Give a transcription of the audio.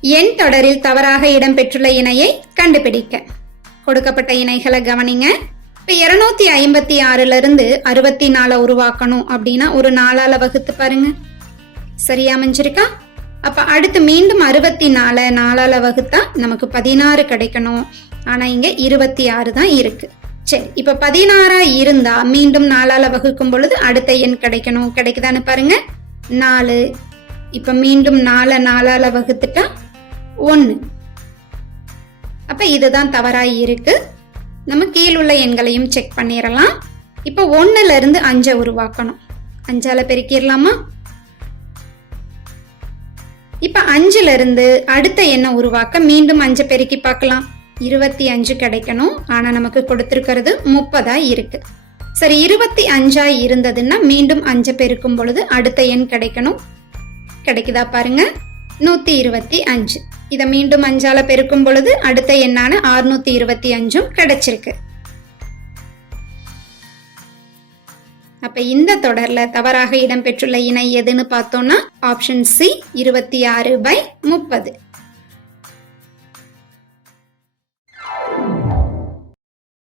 எண் தொடரில் தவறாக இடம்பெற்றுள்ள இணையை கண்டுபிடிக்க. கொடுக்கப்பட்ட இணைகளை கவனிங்க. இப்ப இருநூத்தி ஐம்பத்தி ஆறுல இருந்து அறுபத்தி நாலை உருவாக்கணும் அப்படின்னா ஒரு நாளால வகுத்து பாருங்க. சரியா அமைஞ்சிருக்கா? அப்ப அடுத்து மீண்டும் அறுபத்தி நாலு நாலால வகுத்தா நமக்கு பதினாறு கிடைக்கணும். ஆனா இங்க இருபத்தி ஆறு தான் இருக்கு. சரி இப்ப பதினாறா இருந்தா மீண்டும் நாலால வகுக்கும் பொழுது அடுத்த எண் கிடைக்கணும். கிடைக்குதான்னு பாருங்க. நாலு. இப்ப மீண்டும் நாலை நாலால வகுத்துட்டா ஒன்று அப்ப இதுதான் தவறாக இருக்கு. நம்ம கீழுள்ள எண்களையும் செக் பண்ணிடலாம் இப்போ ஒன்றுலேருந்து இருந்து அஞ்சை உருவாக்கணும். அஞ்சால பெருக்கிடலாமா இப்போ அஞ்சுல இருந்து அடுத்த எண்ணை உருவாக்க மீண்டும் அஞ்சை பெருக்கி பார்க்கலாம். இருபத்தி அஞ்சு கிடைக்கணும். ஆனால் நமக்கு கொடுத்துருக்கிறது முப்பதா இருக்கு. சரி இருபத்தி அஞ்சா இருந்ததுன்னா மீண்டும் அஞ்சை பெருக்கும் பொழுது அடுத்த எண் கிடைக்கணும். கிடைக்குதா பாருங்கள் நூற்றி இருபத்தி அஞ்சு. இதை மீண்டும் அஞ்சால் பெருக்கும் பொழுது அடுத்த எண்ணான ஆறுநூற்றி இருபத்தி அஞ்சும் கிடைச்சிருக்கு. அப்போ இந்த தொடரில் தவறாக இடம்பெற்றுள்ள இணை எதுன்னு பார்த்தோம்னா ஆப்ஷன் சி இருபத்தி ஆறு பை முப்பது.